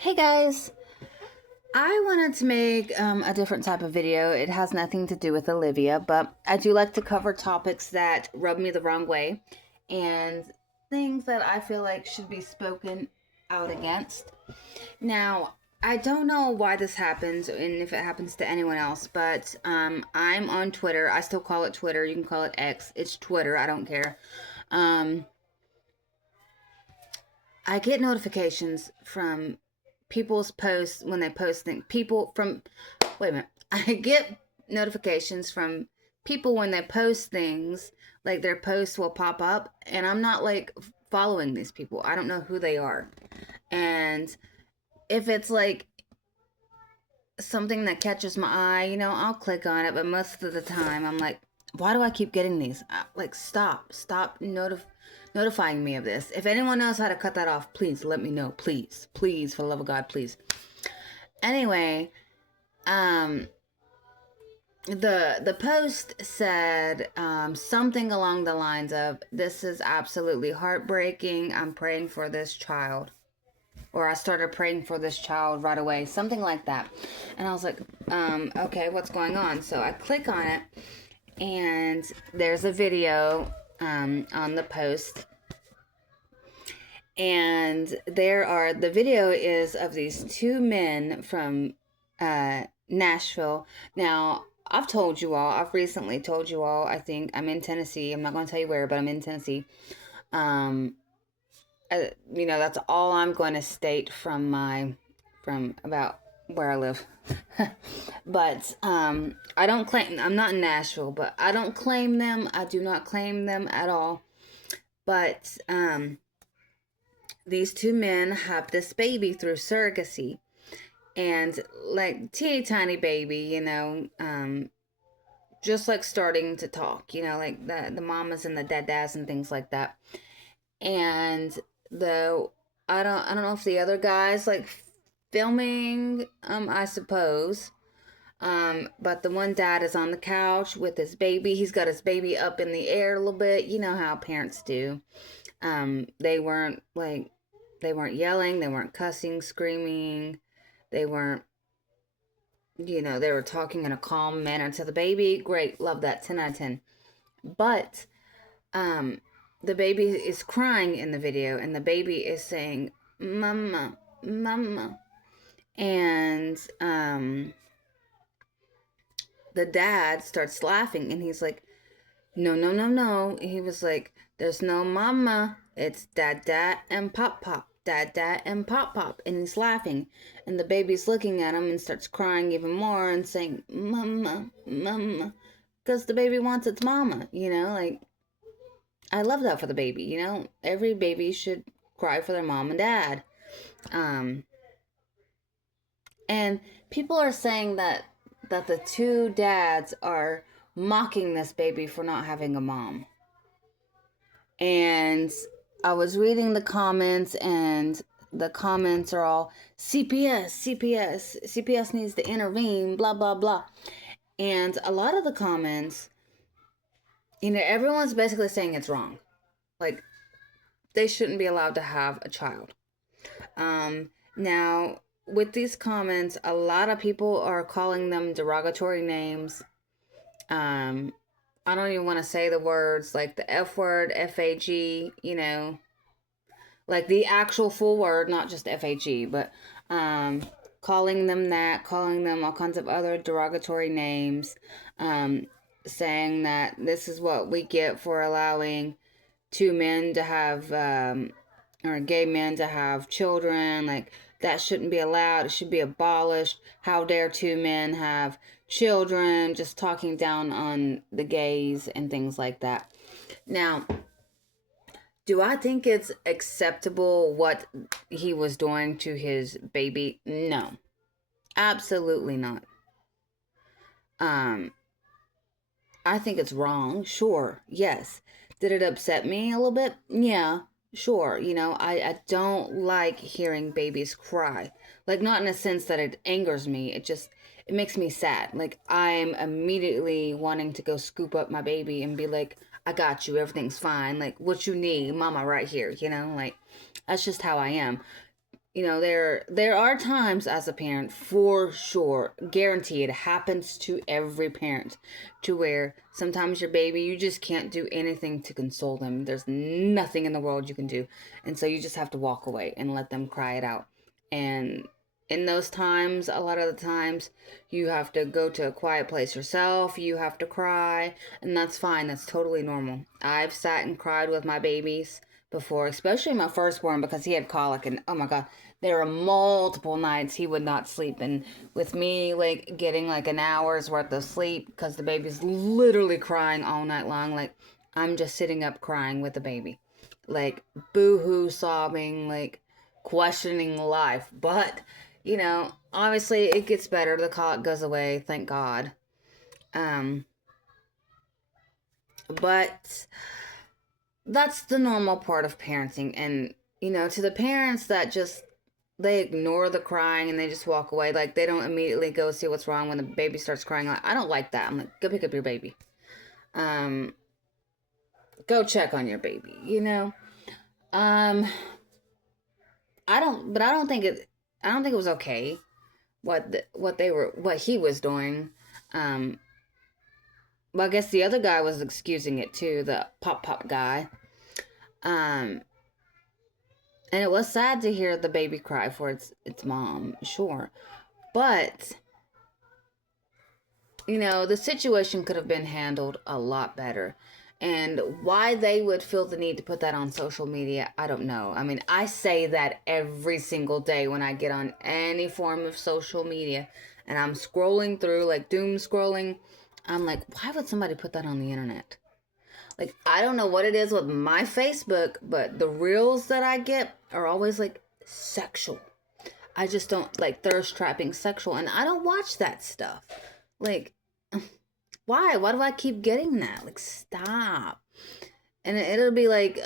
Hey guys, I wanted to make a different type of video. It has nothing to do with Olivia, but I do like to cover topics that rub me the wrong way and things that I feel like should be spoken out against. Now, I don't know why this happens and if it happens to anyone else, but I'm on Twitter. I still call it Twitter. You can call it X. It's Twitter. I don't care. Um, I get notifications from people's posts when they post things. People from, wait a minute. I get notifications from people when they post things, like their posts will pop up, and I'm not like following these people. I don't know who they are. And if it's like something that catches my eye, I'll click on it, but most of the time I'm like, why do I keep getting these? Like, stop notifying me of this. If anyone knows how to cut that off, please let me know. Please, for the love of God, please. Anyway, um, the post said something along the lines of, "This is absolutely heartbreaking. I'm praying for this child." Or I started praying for this child right away, something like that. And I was like, okay, what's going on? So I click on it, and there's a video on the post. And the video is of these two men from Nashville. Now, I've recently told you all, I think I'm in Tennessee. I'm not going to tell you where, but I'm in Tennessee. Um, that's all I'm going to state from about where I live. But I don't claim, I'm not in Nashville, but I don't claim them. I do not claim them at all. But these two men have this baby through surrogacy, and like teeny tiny baby, just like starting to talk, like the mamas and the dadas and things like that. And the I don't know if the other guys like filming, I suppose. But the one dad is on the couch with his baby. He's got his baby up in the air a little bit. You know how parents do. They weren't yelling, they weren't cussing, screaming, they weren't, they were talking in a calm manner to the baby. Great, love that, 10 out of 10. But um the baby is crying in the video, and the baby is saying, "Mama, mama." And the dad starts laughing, and he's like, "No, no, no, no." He was like, "There's no mama. It's dad, dad, and pop, pop. Dad, dad, and pop, pop." And he's laughing. And the baby's looking at him and starts crying even more and saying, "Mama, mama." Because the baby wants its mama, like, I love that for the baby, Every baby should cry for their mom and dad. Um, and people are saying that the two dads are mocking this baby for not having a mom. And I was reading the comments, and the comments are all CPS needs to intervene, blah, blah, blah. And a lot of the comments, everyone's basically saying it's wrong. Like, they shouldn't be allowed to have a child. Now, with these comments, a lot of people are calling them derogatory names. I don't even want to say the words, like the F word, FAG, like the actual full word, not just FAG, but calling them that, calling them all kinds of other derogatory names, saying that this is what we get for allowing two men to have, or gay men to have children. Like, that shouldn't be allowed. It should be abolished. How dare two men have children? Just talking down on the gays and things like that. Now, do I think it's acceptable what he was doing to his baby? No, absolutely not. Um, I think it's wrong. Sure, yes. Did it upset me a little bit? Yeah, sure. I don't like hearing babies cry. Like, not in a sense that it angers me. It makes me sad. Like, I'm immediately wanting to go scoop up my baby and be like, "I got you. Everything's fine. Like, what you need, mama right here." Like, that's just how I am. there are times as a parent, for sure, guarantee it happens to every parent, to where sometimes your baby, you just can't do anything to console them. There's nothing in the world you can do, and so you just have to walk away and let them cry it out. And in those times, a lot of the times, you have to go to a quiet place yourself, you have to cry, and that's fine. That's totally normal. I've sat and cried with my babies before, especially my firstborn, because he had colic, and oh my god, there were multiple nights he would not sleep, and with me like getting like an hour's worth of sleep because the baby's literally crying all night long. Like, I'm just sitting up crying with the baby, like boo-hoo sobbing, like questioning life. But obviously it gets better, the colic goes away, thank god. um but that's the normal part of parenting. And to the parents that just, they ignore the crying and they just walk away, like they don't immediately go see what's wrong when the baby starts crying, like, I don't like that. I'm like, go pick up your baby. um Go check on your baby. um I don't think it was okay what he was doing. um but I guess the other guy was excusing it too, the pop guy. um and it was sad to hear the baby cry for its mom, sure. But the situation could have been handled a lot better. And why they would feel the need to put that on social media, I don't know. I mean, I say that every single day when I get on any form of social media and I'm scrolling through, like doom scrolling. I'm like, why would somebody put that on the internet? Like, I don't know what it is with my Facebook, but the reels that I get are always like sexual. I just don't like thirst trapping sexual, and I don't watch that stuff. Like, why? Why do I keep getting that? Like, stop. And it'll be like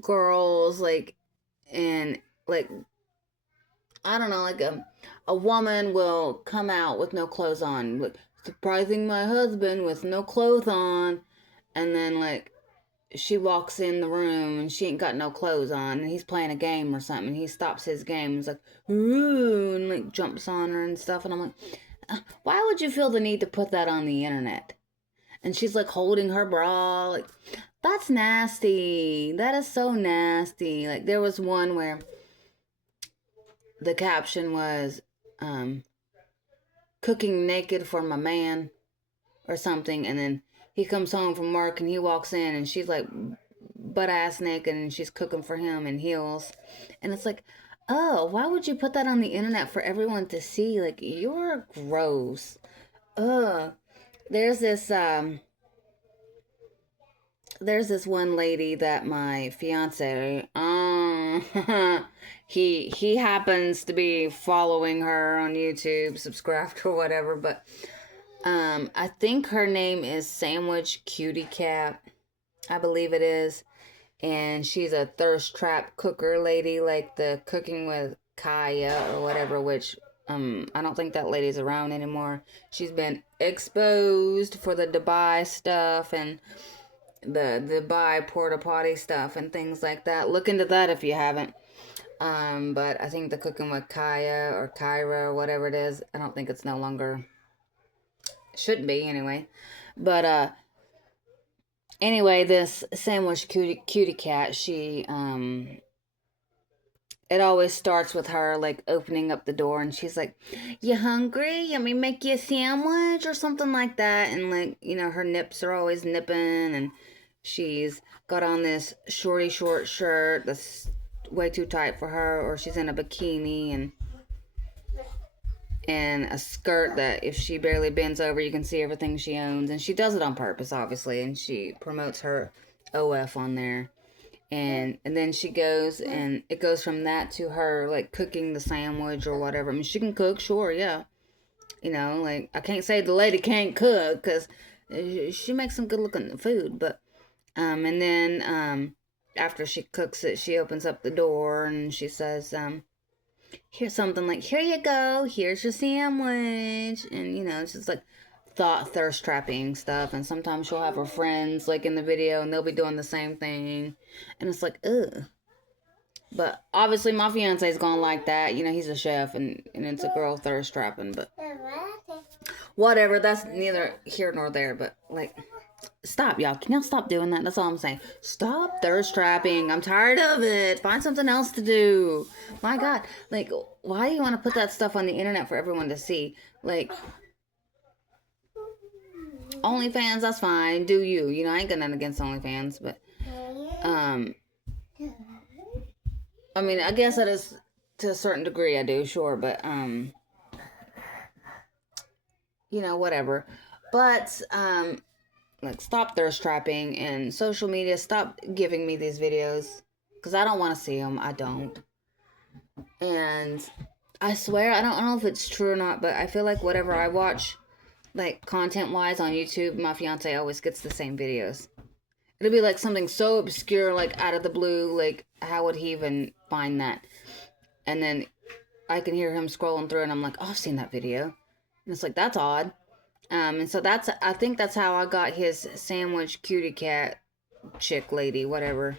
girls, like, and like, I don't know, like a woman will come out with no clothes on, like surprising my husband with no clothes on, and then like she walks in the room and she ain't got no clothes on, and he's playing a game or something, and he stops his game and he's like, ooh, and like jumps on her and stuff. And I'm like, why would you feel the need to put that on the internet? And she's like holding her bra, like, that's nasty. That is so nasty. Like, there was one where the caption was, cooking naked for my man or something, and then he comes home from work and he walks in and she's like butt ass naked and she's cooking for him in heels. And it's like, oh, why would you put that on the internet for everyone to see? Like, you're gross. Ugh. There's this one lady that my fiance, he happens to be following her on YouTube, subscribed or whatever, but I think her name is Sandwich Cutie Cat. I believe it is. And she's a thirst trap cooker lady, like the Cooking with Kaya or whatever, which I don't think that lady's around anymore. She's been exposed for the Dubai stuff and the Dubai porta potty stuff and things like that. Look into that if you haven't. But I think the Cooking with Kaya or Kyra or whatever it is, I don't think it's no longer, shouldn't be anyway. But anyway, this Sandwich cutie cat, she it always starts with her like opening up the door and she's like, you hungry? Let me make you a sandwich or something like that. And like, her nips are always nipping, and she's got on this short shirt that's way too tight for her, or she's in a bikini and a skirt that if she barely bends over, you can see everything she owns. And she does it on purpose, obviously, and she promotes her OF on there. And then she goes, and it goes from that to her like cooking the sandwich or whatever. I mean, she can cook, sure, yeah. Like, I can't say the lady can't cook, because she makes some good looking food. But and then after she cooks it, she opens up the door and she says, here's something like, here you go, here's your sandwich. And it's just like thirst trapping stuff. And sometimes she'll have her friends like in the video and they'll be doing the same thing, and it's like, ugh. But obviously my fiance's gonna like that. You know, he's a chef and it's a girl thirst trapping, but whatever, that's neither here nor there, but like stop, y'all. Can y'all stop doing that? That's all I'm saying. Stop thirst trapping. I'm tired of it. Find something else to do. My God. Like, why do you want to put that stuff on the internet for everyone to see? Like, OnlyFans, that's fine. Do you. You know, I ain't got nothing against OnlyFans, but, I mean, I guess that is to a certain degree I do, sure, but, you know, whatever. But, like, stop thirst trapping, and social media, stop giving me these videos, because I don't want to see them. I don't. And I swear, I don't know if it's true or not, but I feel like whatever I watch, like, content-wise on YouTube, my fiance always gets the same videos. It'll be, like, something so obscure, like, out of the blue, like, how would he even find that? And then I can hear him scrolling through, and I'm like, oh, I've seen that video. And it's like, that's odd. And so I think that's how I got his sandwich cutie cat chick lady, whatever.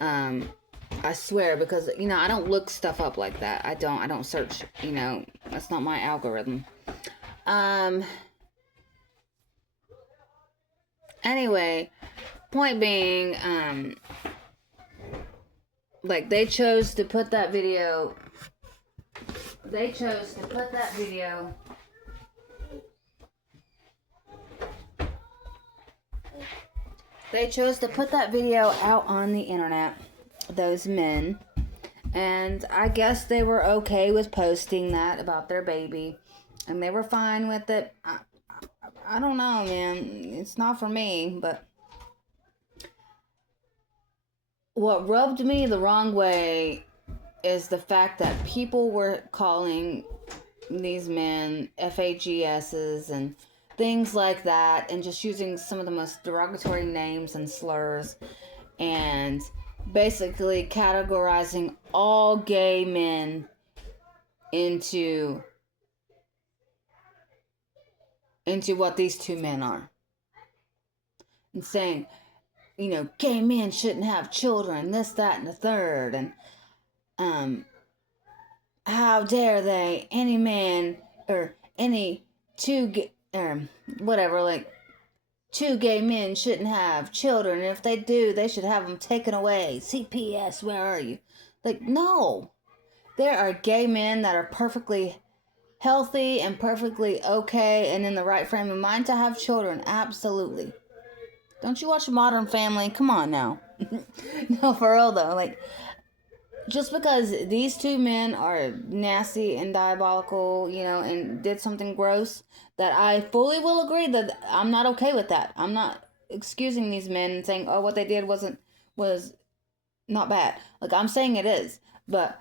I swear, because, you know, I don't look stuff up like that. I don't search, you know, that's not my algorithm. Anyway, point being, like, they chose to put that video, they chose to put that video out on the internet, those men, and I guess they were okay with posting that about their baby, and they were fine with it. I don't know, man. It's not for me, but what rubbed me the wrong way is the fact that people were calling these men FAGSs and things like that, and just using some of the most derogatory names and slurs, and basically categorizing all gay men into what these two men are, and saying, you know, gay men shouldn't have children, this, that, and the third, and how dare they, any man or any whatever, like, two gay men shouldn't have children, and if they do, they should have them taken away. CPS, where are you? Like, no. There are gay men that are perfectly healthy and perfectly okay and in the right frame of mind to have children. Absolutely. Don't you watch Modern Family? Come on now. No, for real though. Like, just because these two men are nasty and diabolical, you know, and did something gross, that I fully will agree that I'm not okay with that. I'm not excusing these men and saying, oh, what they did was not bad. Like, I'm saying it is, but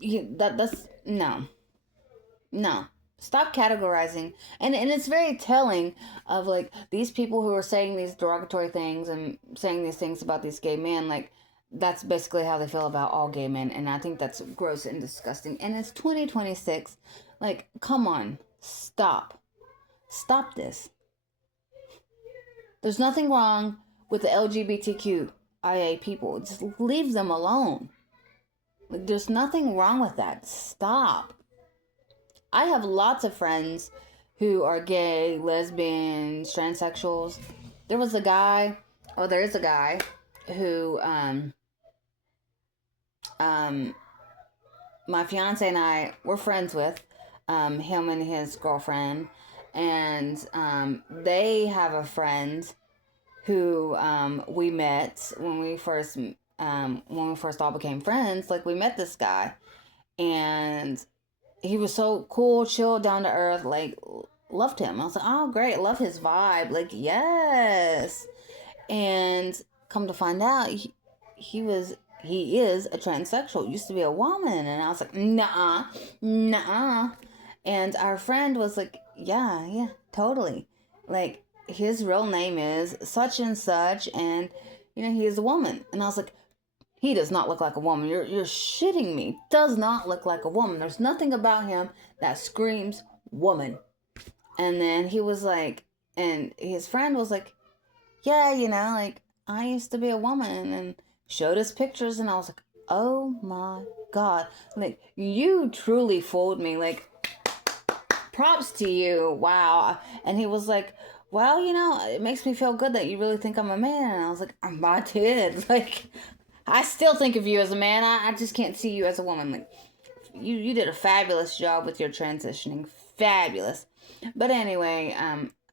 that's no. Stop categorizing. And it's very telling of, like, these people who are saying these derogatory things and saying these things about these gay men. Like, that's basically how they feel about all gay men. And I think that's gross and disgusting. And it's 2026. Like, come on. Stop. Stop this. There's nothing wrong with the LGBTQIA people. Just leave them alone. Like, there's nothing wrong with that. Stop. I have lots of friends who are gay, lesbians, transsexuals. There is a guy who, my fiance and I were friends with, him and his girlfriend, and, they have a friend who, we met when we first all became friends. Like, we met this guy, and he was so cool, chill, down to earth, like, loved him. I was like, oh, great, love his vibe, like, yes. And come to find out, he is a transsexual, used to be a woman. And I was like, nah. And our friend was like, yeah, totally. Like, his real name is such and such, and, you know, he is a woman. And I was like, he does not look like a woman. You're shitting me. Does not look like a woman. There's nothing about him that screams woman. And then he was like, and his friend was like, yeah, you know, like, I used to be a woman, and showed us pictures, and I was like, oh my God. Like, you truly fooled me. Like, props to you. Wow. And he was like, well, it makes me feel good that you really think I'm a man. And I was like, I did. Like, I still think of you as a man. I just can't see you as a woman. Like, you did a fabulous job with your transitioning. Fabulous. But anyway,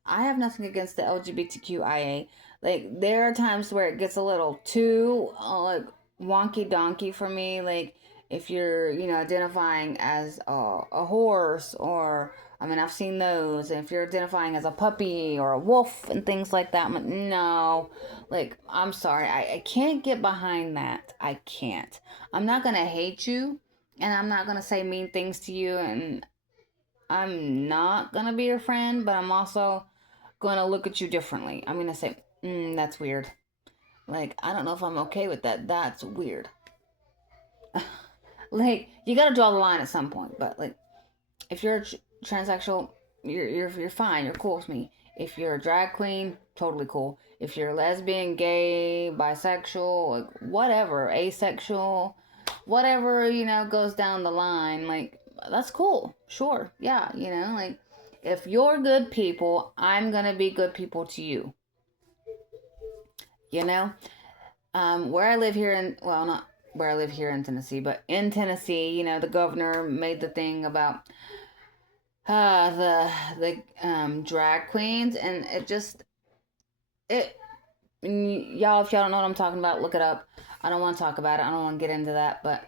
I have nothing against the LGBTQIA. Like, there are times where it gets a little too like wonky donkey for me. Like, if you're identifying as a horse, or I mean, I've seen those. And if you're identifying as a puppy or a wolf and things like that, I'm like, no. Like, I'm sorry, I can't get behind that. I can't. I'm not gonna hate you, and I'm not gonna say mean things to you, and I'm not gonna be your friend, but I'm also gonna look at you differently. I'm gonna say, that's weird. Like, I don't know if I'm okay with that. That's weird. Like, you gotta draw the line at some point, but like, if you're a transsexual, you're fine. You're cool with me. If you're a drag queen, totally cool. If you're lesbian, gay, bisexual, like whatever, asexual, whatever goes down the line, like that's cool. Sure, yeah, like if you're good people, I'm gonna be good people to you. You know, where I live here in well, not where I live here in Tennessee, but in Tennessee, the governor made the thing about the drag queens, and it y'all, if y'all don't know what I'm talking about, look it up. I don't want to talk about it. I don't want to get into that, but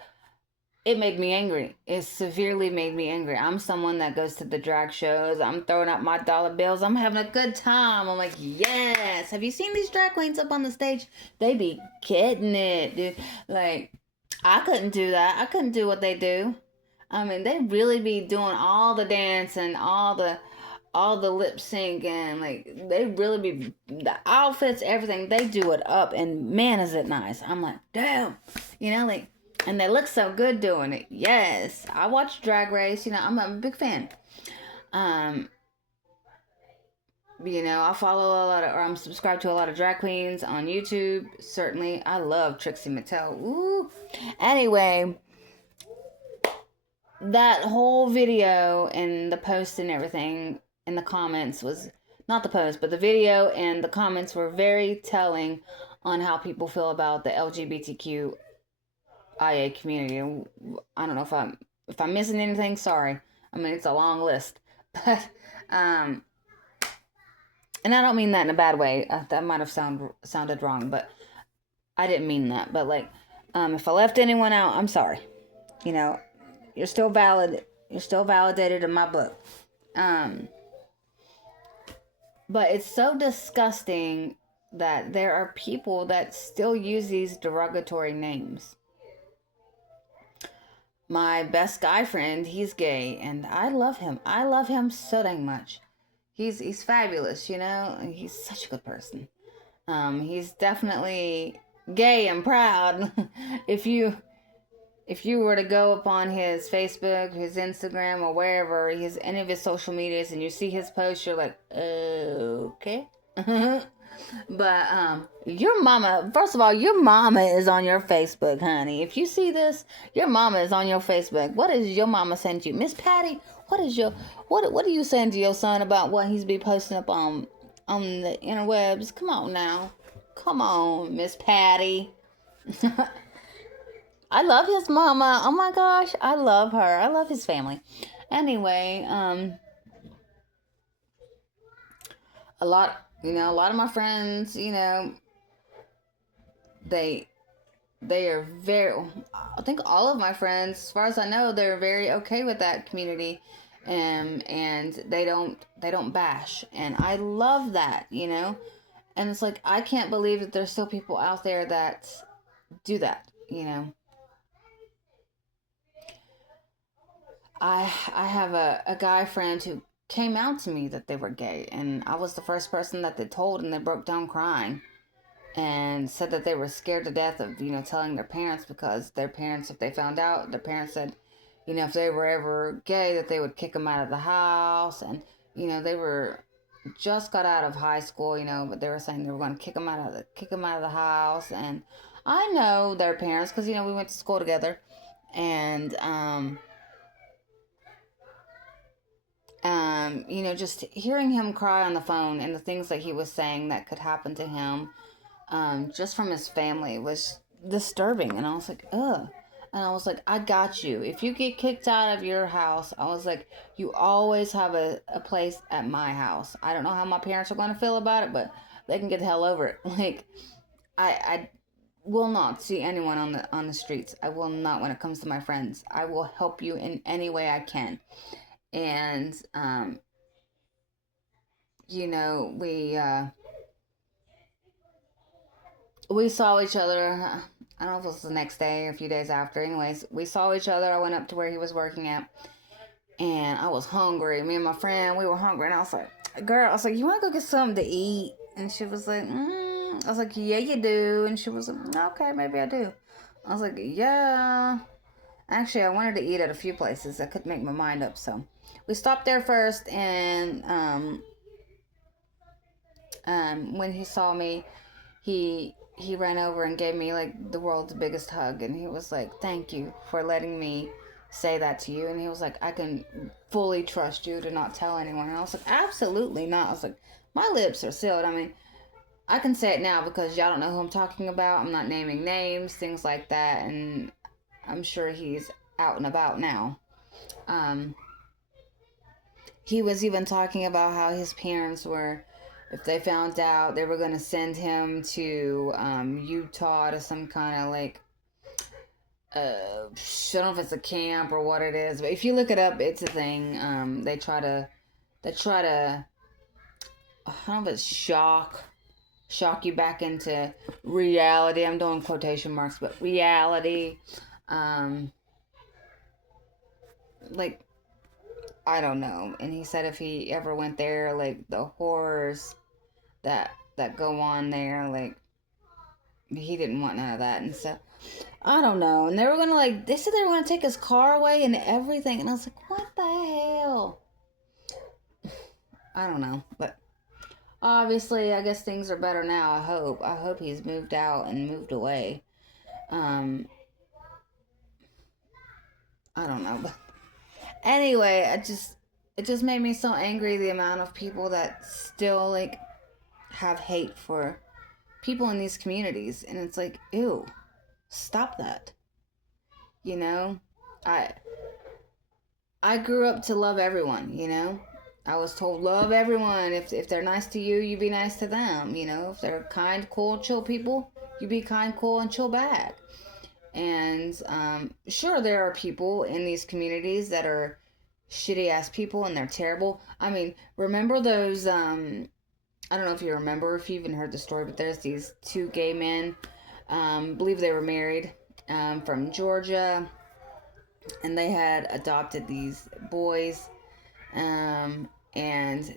it made me angry. It severely made me angry. I'm someone that goes to the drag shows. I'm throwing up my dollar bills. I'm having a good time. I'm like, yes. Have you seen these drag queens up on the stage? They be getting it, dude. Like, I couldn't do that. I couldn't do what they do. I mean, they really be doing all the dancing, all the lip sync, and like they really be the outfits, everything. They do it up, and man, is it nice. I'm like, damn, like, and they look so good doing it. Yes, I watch Drag Race. I'm a big fan. Um, I follow a lot of, or I'm subscribed to a lot of drag queens on YouTube. Certainly, I love Trixie Mattel. Ooh. Anyway, that whole video and the post and everything in the comments was not the post, but the video and the comments were very telling on how people feel about the LGBTQIA community. I don't know if I'm missing anything. Sorry. I mean, it's a long list, but and I don't mean that in a bad way. That might have sounded wrong, but I didn't mean that. But like, if I left anyone out, I'm sorry. You know, you're still valid. You're still validated in my book. But it's so disgusting that there are people that still use these derogatory names. My best guy friend, he's gay, and I love him. I love him so dang much. He's fabulous, He's such a good person. He's definitely gay and proud. if you if you were to go upon his Facebook, his Instagram, or wherever, any of his social medias, and you see his posts, you're like, okay. But your mama, first of all, your mama is on your Facebook, honey. If you see this, your mama is on your Facebook. What is your mama saying to you, Miss Patty? What are you saying to your son about what he's be posting up on the interwebs? Come on now, come on, Miss Patty. I love his mama. Oh my gosh, I love her. I love his family. Anyway, a lot of my friends, they are very. I think all of my friends, as far as I know, they're very okay with that community, and they don't bash, and I love that, And it's like I can't believe that there's still people out there that do that. I have a guy friend who came out to me that they were gay, and I was the first person that they told, and they broke down crying and said that they were scared to death of telling their parents, because their parents, if they found out, their parents said if they were ever gay, that they would kick them out of the house. And they were just got out of high school, but they were saying they were going to kick him out of the house. And I know their parents because we went to school together, and just hearing him cry on the phone and the things that he was saying that could happen to him, just from his family was disturbing. And I was like, ugh. And I was like, I got you. If you get kicked out of your house, I was like, you always have a place at my house. I don't know how my parents are going to feel about it, but they can get the hell over it. Like, I will not see anyone on the streets. I will not when it comes to my friends. I will help you in any way I can. And we saw each other. I don't know if it was the next day or a few days after. Anyways, we saw each other. I went up to where he was working at, and I was hungry. Me and my friend, we were hungry, and I was like, "Girl," I was like, "You want to go get something to eat?" And she was like, I was like, "Yeah, you do." And she was like, "Okay, maybe I do." I was like, "Yeah." Actually, I wanted to eat at a few places. I couldn't make my mind up, so we stopped there first. And when he saw me, he ran over and gave me like the world's biggest hug, and he was like, "Thank you for letting me say that to you." And he was like, "I can fully trust you to not tell anyone." And I was like, "Absolutely not." I was like, "My lips are sealed. I mean, I can say it now because y'all don't know who I'm talking about. I'm not naming names, things like that." And I'm sure he's out and about now. Um, he was even talking about how his parents were, if they found out, they were going to send him to Utah to some kind of like, I don't know if it's a camp or what it is, but if you look it up, it's a thing. They try to, I don't know if it's shock you back into reality. I'm doing quotation marks, but reality. Um, like, I don't know. And he said if he ever went there, like the horrors that go on there, like he didn't want none of that. And so I don't know. And they were gonna like, they said they were gonna take his car away and everything. And I was like, what the hell? I don't know. But obviously, I guess things are better now. I hope he's moved out and moved away. Um, I don't know. But anyway, it just made me so angry the amount of people that still like have hate for people in these communities. And it's like, ew, stop that. You know, I I grew up to love everyone. I was told love everyone. If they're nice to you, you be nice to them. If they're kind, cool, chill people, you be kind, cool, and chill back. And sure, there are people in these communities that are shitty ass people and they're terrible. I mean, remember those? I don't know if you remember, if you even heard the story, but there's these two gay men. Believe they were married, from Georgia, and they had adopted these boys, and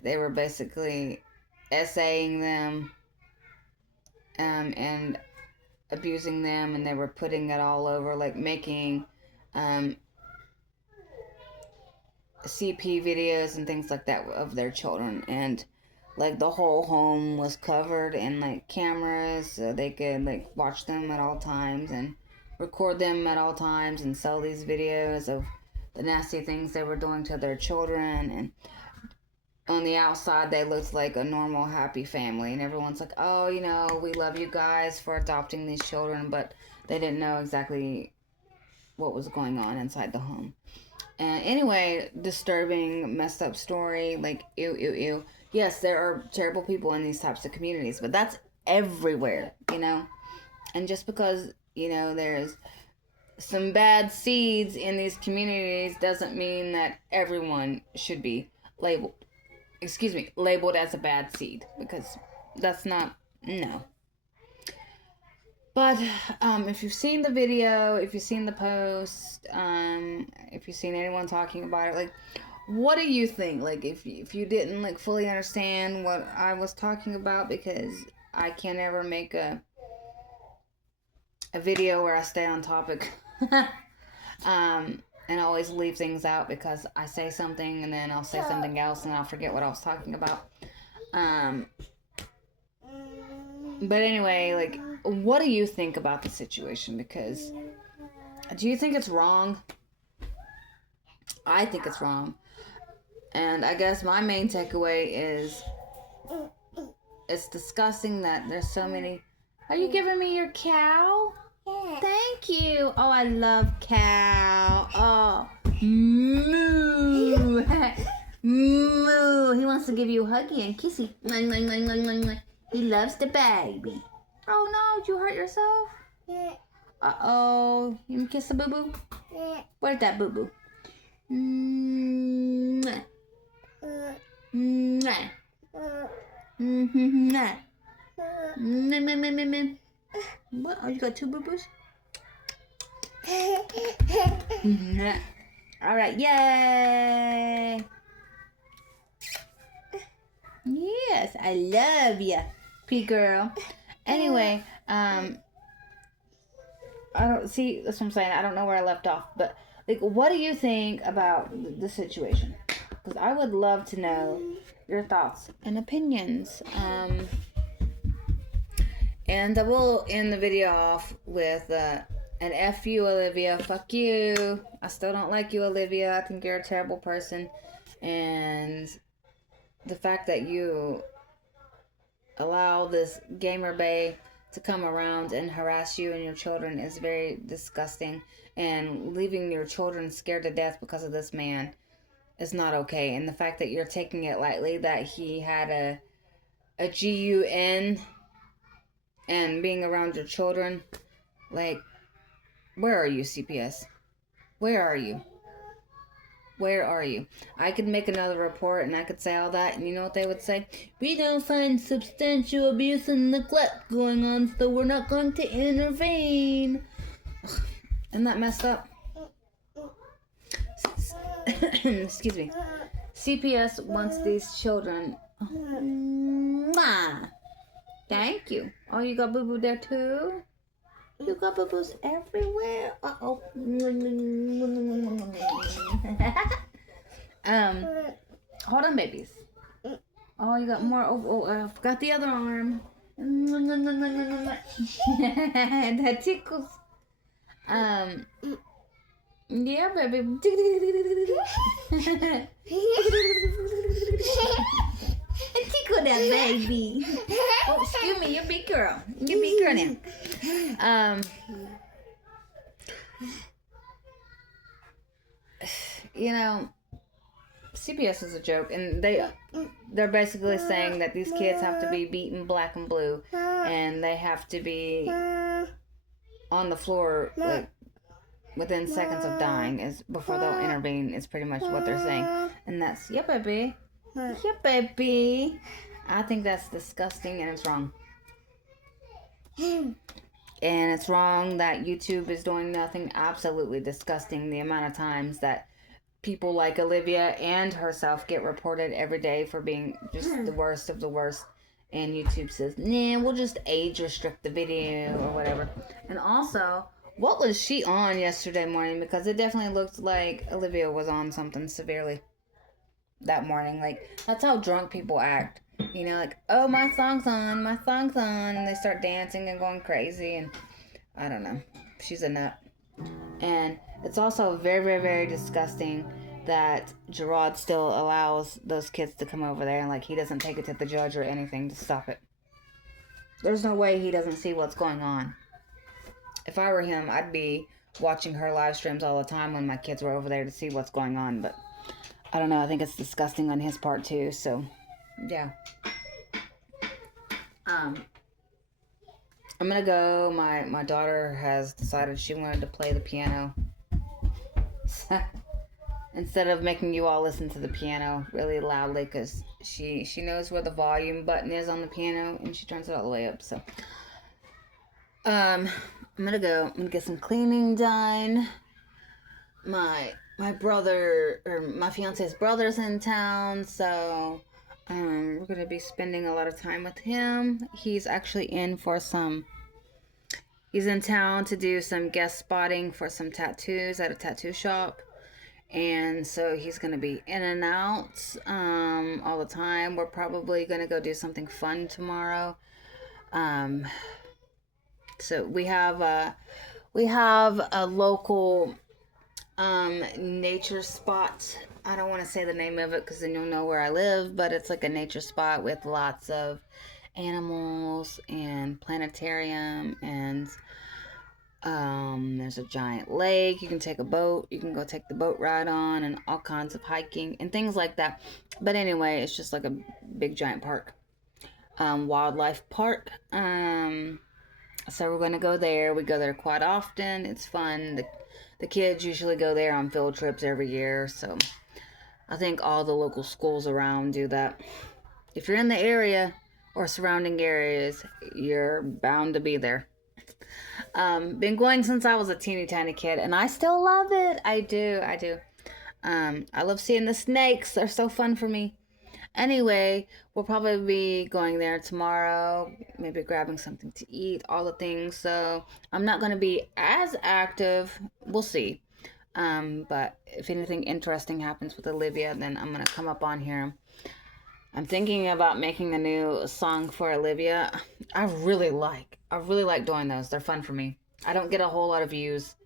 they were basically essaying them, and abusing them, and they were putting it all over, like making um, CP videos and things like that of their children. And like the whole home was covered in like cameras so they could like watch them at all times and record them at all times and sell these videos of the nasty things they were doing to their children. And on the outside they looked like a normal happy family, and everyone's like, oh, we love you guys for adopting these children, but they didn't know exactly what was going on inside the home. And anyway, disturbing, messed up story. Like, ew, ew, ew. Yes, there are terrible people in these types of communities, but that's everywhere. And just because, there's some bad seeds in these communities doesn't mean that everyone should be labeled as a bad seed, because that's not, no. But if you've seen the video, if you've seen the post, if you've seen anyone talking about it, like, what do you think? Like, if you didn't like fully understand what I was talking about, because I can't ever make a video where I stay on topic, and always leave things out because I say something and then I'll say something else and I'll forget what I was talking about. Um, but anyway, like, what do you think about the situation? Because do you think it's wrong? I think it's wrong. And I guess my main takeaway is it's disgusting that there's so many. Are you giving me your cow? Yeah. Thank you. Oh, I love cow. Oh, moo. Moo. He wants to give you a huggy and kissy. He loves the baby. Oh no, did you hurt yourself? Yeah. Uh-oh. You kiss the boo-boo? Yeah. Where's that boo-boo? Mwah. Mwah. Mwah. What? Oh, you got 2 boo-boos? All right, yay! Yes, I love ya, P girl. Anyway, I don't see. That's what I'm saying. I don't know where I left off, but like, what do you think about the situation? Because I would love to know your thoughts and opinions. And I will end the video off with an F you, Olivia. Fuck you. I still don't like you, Olivia. I think you're a terrible person. And the fact that you allow this gamer bae to come around and harass you and your children is very disgusting. And leaving your children scared to death because of this man is not okay. And the fact that you're taking it lightly, that he had a GUN and being around your children, like, where are you, CPS? Where are you? Where are you? I could make another report and I could say all that, and you know what they would say? We don't find substantial abuse and neglect going on, so we're not going to intervene. Ugh, isn't that messed up? Excuse me. CPS wants these children. Mwah. Thank you. Oh, you got boo-boo there too? You got boo-boos everywhere. Uh-oh. Hold on, babies. Oh, you got more. Oh, I forgot the other arm. That tickles. Yeah, baby. Tickle that baby. Oh, excuse me, you're a big girl. You're a big girl now. You know, CPS is a joke, and they're basically saying that these kids have to be beaten black and blue, and they have to be on the floor like within seconds of dying is before they'll intervene. Is pretty much what they're saying, and that's yeah, baby. Yeah, baby. I think that's disgusting and it's wrong. And it's wrong that YouTube is doing nothing. Absolutely disgusting the amount of times that people like Olivia and herself get reported every day for being just the worst of the worst. And YouTube says, nah, we'll just age restrict the video or whatever. And also, what was she on yesterday morning? Because it definitely looked like Olivia was on something severely that morning. Like, that's how drunk people act. You know, like, oh, my song's on, and they start dancing and going crazy, and I don't know. She's a nut. And it's also very, very, very disgusting that Gerard still allows those kids to come over there, and like, he doesn't take it to the judge or anything to stop it. There's no way he doesn't see what's going on. If I were him, I'd be watching her live streams all the time when my kids were over there to see what's going on, but I don't know. I think it's disgusting on his part too. So, yeah. I'm gonna go. My daughter has decided she wanted to play the piano. Instead of making you all listen to the piano really loudly, because she knows where the volume button is on the piano and she turns it all the way up. So, I'm gonna go. I'm gonna get some cleaning done. My brother, or my fiance's brother's in town, so we're going to be spending a lot of time with him. He's actually he's in town to do some guest spotting for some tattoos at a tattoo shop, And so he's going to be in and out all the time. We're probably going to go do something fun tomorrow. Um, so we have a local nature spot. I don't want to say the name of it because then you'll know where I live, but it's like a nature spot with lots of animals and planetarium, and there's a giant lake you can take a boat, you can go take the boat ride on, and all kinds of hiking and things like that. But anyway, it's just like a big giant park, wildlife park. So we're gonna go there. We go there quite often. It's fun. The kids usually go there on field trips every year, so I think all the local schools around do that. If you're in the area or surrounding areas, you're bound to be there. Been going since I was a teeny tiny kid, and I still love it. I do, I do. I love seeing the snakes. They're so fun for me. Anyway, we'll probably be going there tomorrow, maybe grabbing something to eat, all the things. So I'm not going to be as active. We'll see. But if anything interesting happens with Olivia, then I'm going to come up on here. I'm thinking about making a new song for Olivia. I really like doing those. They're fun for me. I don't get a whole lot of views.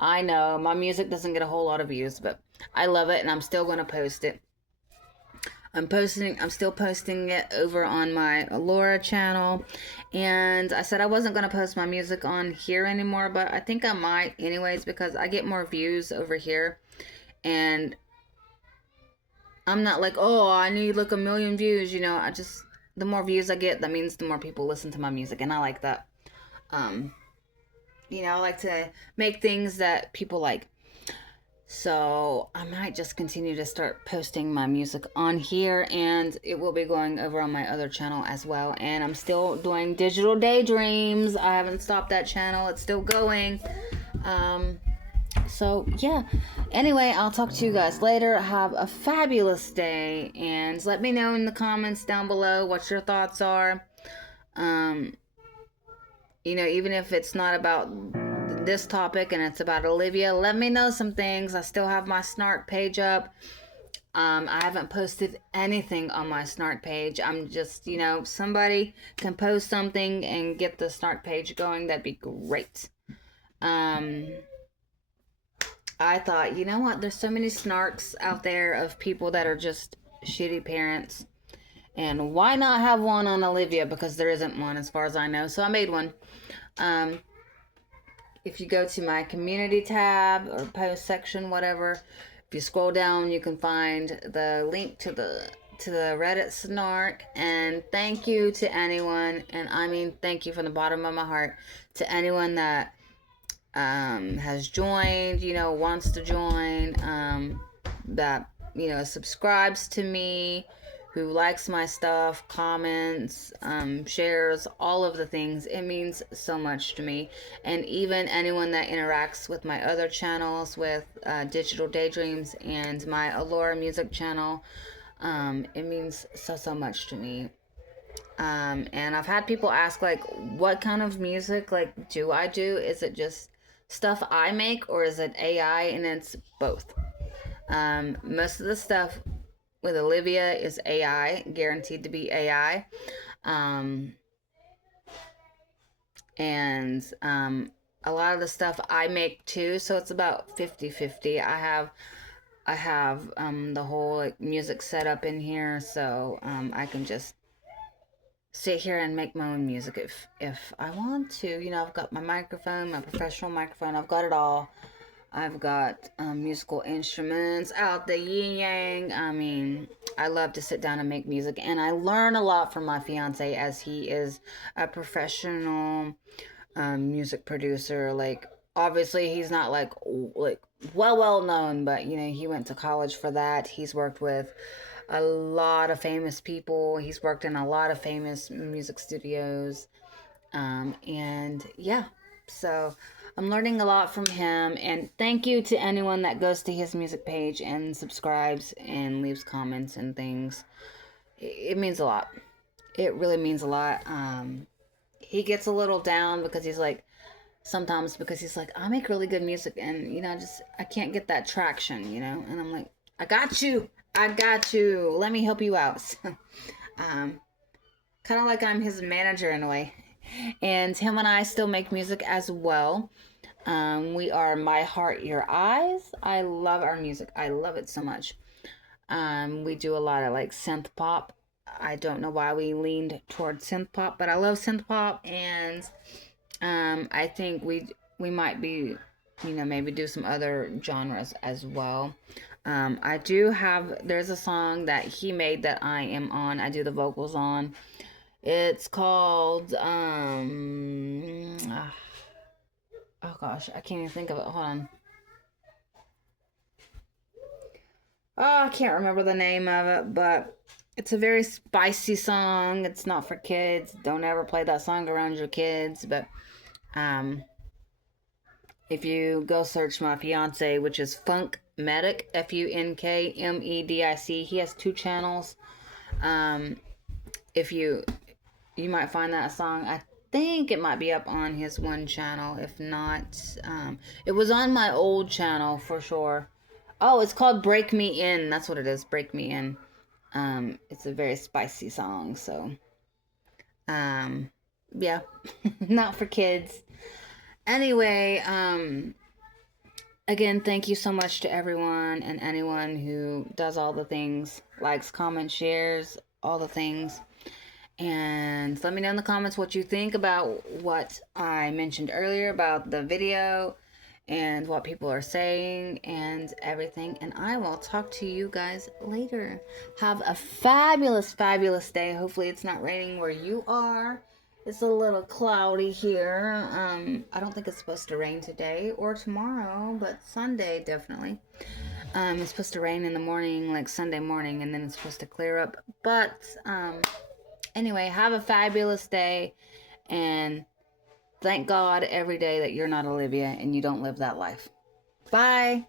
I know my music doesn't get a whole lot of views, but I love it and I'm still going to post it. I'm still posting it over on my Laura channel. And I said I wasn't going to post my music on here anymore, but I think I might anyways because I get more views over here. And I'm not like, oh, I need like 1 million views, the more views I get, that means the more people listen to my music. And I like that. Um, I like to make things that people like. So I might just continue to start posting my music on here, and it will be going over on my other channel as well. And I'm still doing Digital Daydreams. I haven't stopped that channel. It's still going. So yeah. Anyway, I'll talk to you guys later. Have a fabulous day, and let me know in the comments down below what your thoughts are. Um, even if it's not about this topic and it's about Olivia, let me know some things. I still have my Snark page up. I haven't posted anything on my Snark page. I'm just, somebody can post something and get the Snark page going. That'd be great. I thought, you know what? There's so many Snarks out there of people that are just shitty parents. And why not have one on Olivia? Because there isn't one as far as I know. So I made one. If you go to my community tab or post section, whatever, if you scroll down, you can find the link to the Reddit Snark. And thank you to anyone, and I mean thank you from the bottom of my heart to anyone that has joined, wants to join, that subscribes to me, who likes my stuff, comments, shares, all of the things. It means so much to me. And even anyone that interacts with my other channels, with Digital Daydreams and my Allura music channel, it means so much to me. And I've had people ask, like, what kind of music, like, do I do? Is it just stuff I make, or is it AI? And it's both. Most of the stuff with Olivia is AI, guaranteed to be AI. And a lot of the stuff I make too, so it's about 50-50. I have the whole like music set up in here, so I can just sit here and make my own music if I want to. I've got my microphone, my professional microphone. I've got it all. I've got musical instruments out the yin yang. I mean, I love to sit down and make music, and I learn a lot from my fiance, as he is a professional music producer. Like, obviously, he's not like well known, but he went to college for that. He's worked with a lot of famous people. He's worked in a lot of famous music studios, and yeah, so I'm learning a lot from him, and thank you to anyone that goes to his music page and subscribes and leaves comments and things. It means a lot. It really means a lot. He gets a little down because he's like, sometimes because he's like, I make really good music, and just I can't get that traction, and I'm like, I got you, let me help you out. So, um, kind of like I'm his manager in a way, and him and I still make music as well. We are My Heart Your Eyes. I love our music. I love it so much. We do a lot of like synth pop. I don't know why we leaned towards synth pop, but I love synth pop, and I think we might be, maybe do some other genres as well. I do have there's a song that he made that I am on. I do the vocals on. It's called oh gosh, I can't even think of it. Hold on. Oh, I can't remember the name of it, but it's a very spicy song. It's not for kids. Don't ever play that song around your kids. But um, if you go search my fiance, which is Funk Medic, FUNKMEDIC, he has 2 channels. Um, if you might find that song. I think it might be up on his one channel. If not, it was on my old channel for sure. Oh, it's called Break Me In. That's what it is. Break Me In. It's a very spicy song, so yeah, not for kids. Anyway, again, thank you so much to everyone and anyone who does all the things, likes, comments, shares, all the things. And let me know in the comments what you think about what I mentioned earlier about the video and what people are saying and everything. And I will talk to you guys later. Have a fabulous, fabulous day. Hopefully it's not raining where you are. It's a little cloudy here. I don't think it's supposed to rain today or tomorrow, but Sunday definitely. It's supposed to rain in the morning, like Sunday morning, and then it's supposed to clear up. But anyway, have a fabulous day, and thank God every day that you're not Olivia and you don't live that life. Bye.